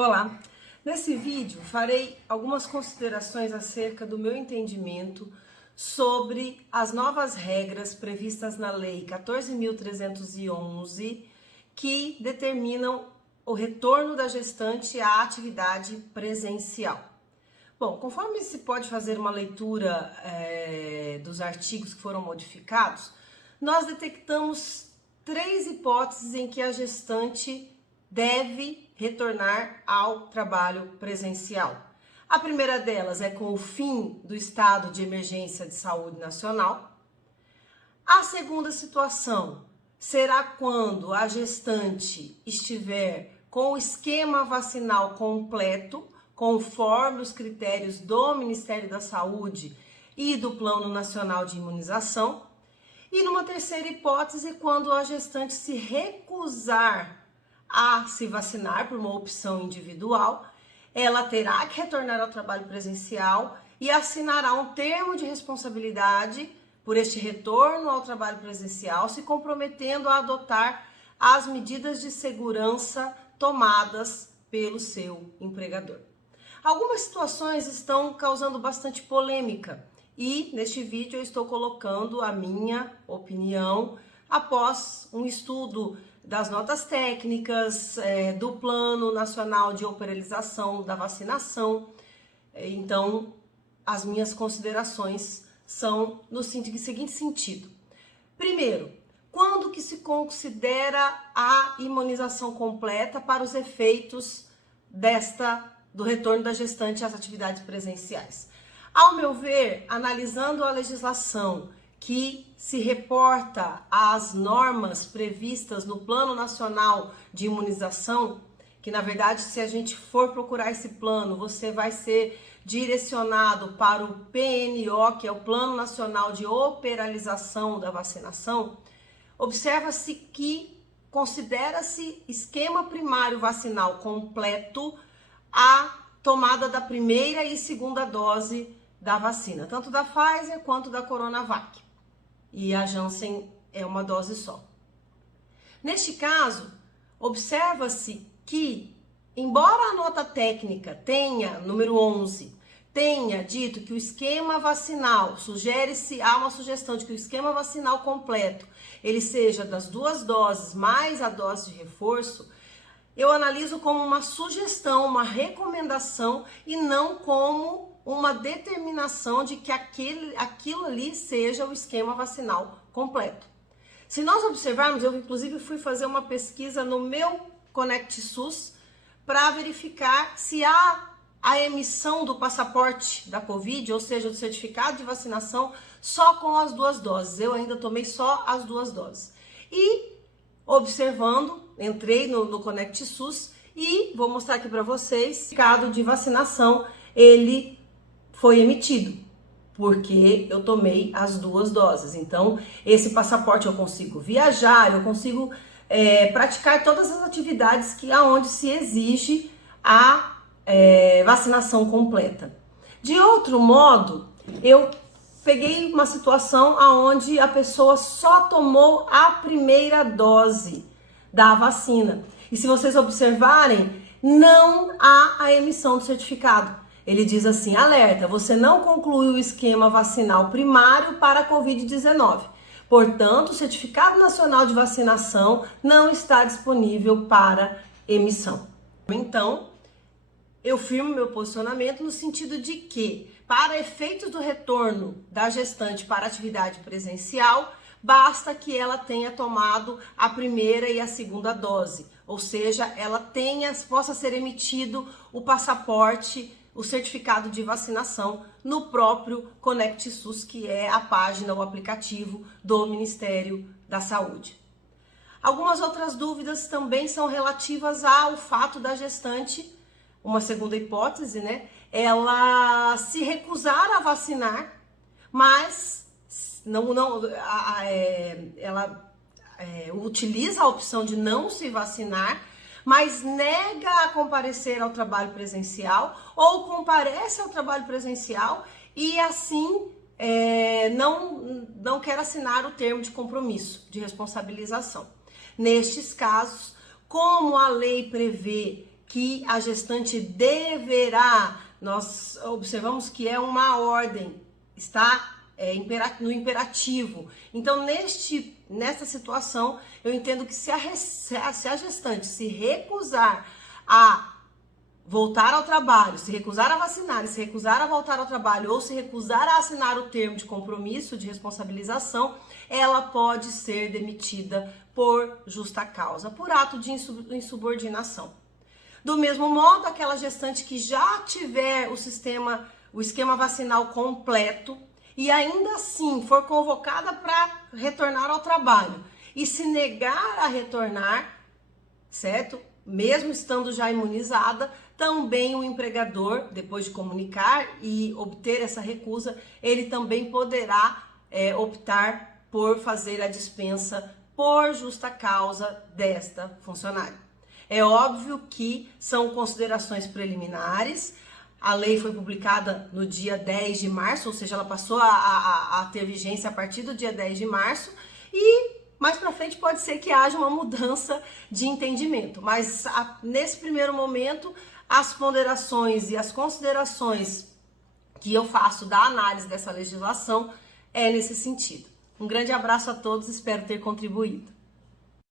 Olá! Nesse vídeo farei algumas considerações acerca do meu entendimento sobre as novas regras previstas na Lei 14.311 que determinam o retorno da gestante à atividade presencial. Bom, conforme se pode fazer uma leitura dos artigos que foram modificados, nós detectamos três hipóteses em que a gestante deve retornar ao trabalho presencial. A primeira delas é com o fim do estado de emergência de saúde nacional. A segunda situação será quando a gestante estiver com o esquema vacinal completo, conforme os critérios do Ministério da Saúde e do Plano Nacional de Imunização. E numa terceira hipótese, quando a gestante se recusar a se vacinar por uma opção individual, ela terá que retornar ao trabalho presencial e assinará um termo de responsabilidade por este retorno ao trabalho presencial, se comprometendo a adotar as medidas de segurança tomadas pelo seu empregador. Algumas situações estão causando bastante polêmica e neste vídeo eu estou colocando a minha opinião após um estudo das notas técnicas, do Plano Nacional de Operacionalização da Vacinação. Então, as minhas considerações são no seguinte sentido. Primeiro, quando que se considera a imunização completa para os efeitos do retorno da gestante às atividades presenciais? Ao meu ver, analisando a legislação que se reporta às normas previstas no Plano Nacional de Imunização, que na verdade, se a gente for procurar esse plano, você vai ser direcionado para o PNO, que é o Plano Nacional de Operacionalização da Vacinação. Observa-se que considera-se esquema primário vacinal completo a tomada da primeira e segunda dose da vacina, tanto da Pfizer quanto da Coronavac. E a Janssen é uma dose só. Neste caso, observa-se que, embora a nota técnica tenha, número 11, tenha dito que o esquema vacinal, há uma sugestão de que o esquema vacinal completo, ele seja das 2 doses mais a dose de reforço, eu analiso como uma sugestão, uma recomendação e não como uma determinação de que aquilo ali seja o esquema vacinal completo. Se nós observarmos, eu inclusive fui fazer uma pesquisa no meu Conect SUS para verificar se há a emissão do passaporte da Covid, ou seja, do certificado de vacinação, só com as 2 doses. Eu ainda tomei só as 2 doses. E observando, entrei no Conect SUS e vou mostrar aqui para vocês, o certificado de vacinação, ele foi emitido, porque eu tomei as 2 doses. Então, esse passaporte eu consigo viajar, eu consigo praticar todas as atividades aonde se exige a vacinação completa. De outro modo, eu peguei uma situação onde a pessoa só tomou a primeira dose da vacina. E se vocês observarem, não há a emissão do certificado. Ele diz assim: alerta, você não concluiu o esquema vacinal primário para a Covid-19. Portanto, o Certificado Nacional de Vacinação não está disponível para emissão. Então, eu firmo meu posicionamento no sentido de que, para efeitos do retorno da gestante para a atividade presencial, basta que ela tenha tomado a primeira e a segunda dose, ou seja, ela possa ser emitido o passaporte, o certificado de vacinação no próprio Conect SUS, que é a página, o aplicativo do Ministério da Saúde. Algumas outras dúvidas também são relativas ao fato da gestante, uma segunda hipótese, né? Ela se recusar a vacinar, mas ela utiliza a opção de não se vacinar, mas nega a comparecer ao trabalho presencial ou comparece ao trabalho presencial e assim não quer assinar o termo de compromisso de responsabilização. Nestes casos, como a lei prevê que a gestante deverá, nós observamos que é uma ordem, está no imperativo. Então, nessa situação, eu entendo que se a gestante se recusar a voltar ao trabalho, se recusar a vacinar, se recusar a voltar ao trabalho ou se recusar a assinar o termo de compromisso de responsabilização, ela pode ser demitida por justa causa, por ato de insubordinação. Do mesmo modo, aquela gestante que já tiver o esquema vacinal completo e ainda assim for convocada para retornar ao trabalho e se negar a retornar, certo? Mesmo estando já imunizada, também o empregador, depois de comunicar e obter essa recusa, ele também poderá optar por fazer a dispensa por justa causa desta funcionária. É óbvio que são considerações preliminares. A lei foi publicada no dia 10 de março, ou seja, ela passou a ter vigência a partir do dia 10 de março e mais para frente pode ser que haja uma mudança de entendimento, mas nesse primeiro momento as ponderações e as considerações que eu faço da análise dessa legislação é nesse sentido. Um grande abraço a todos, espero ter contribuído.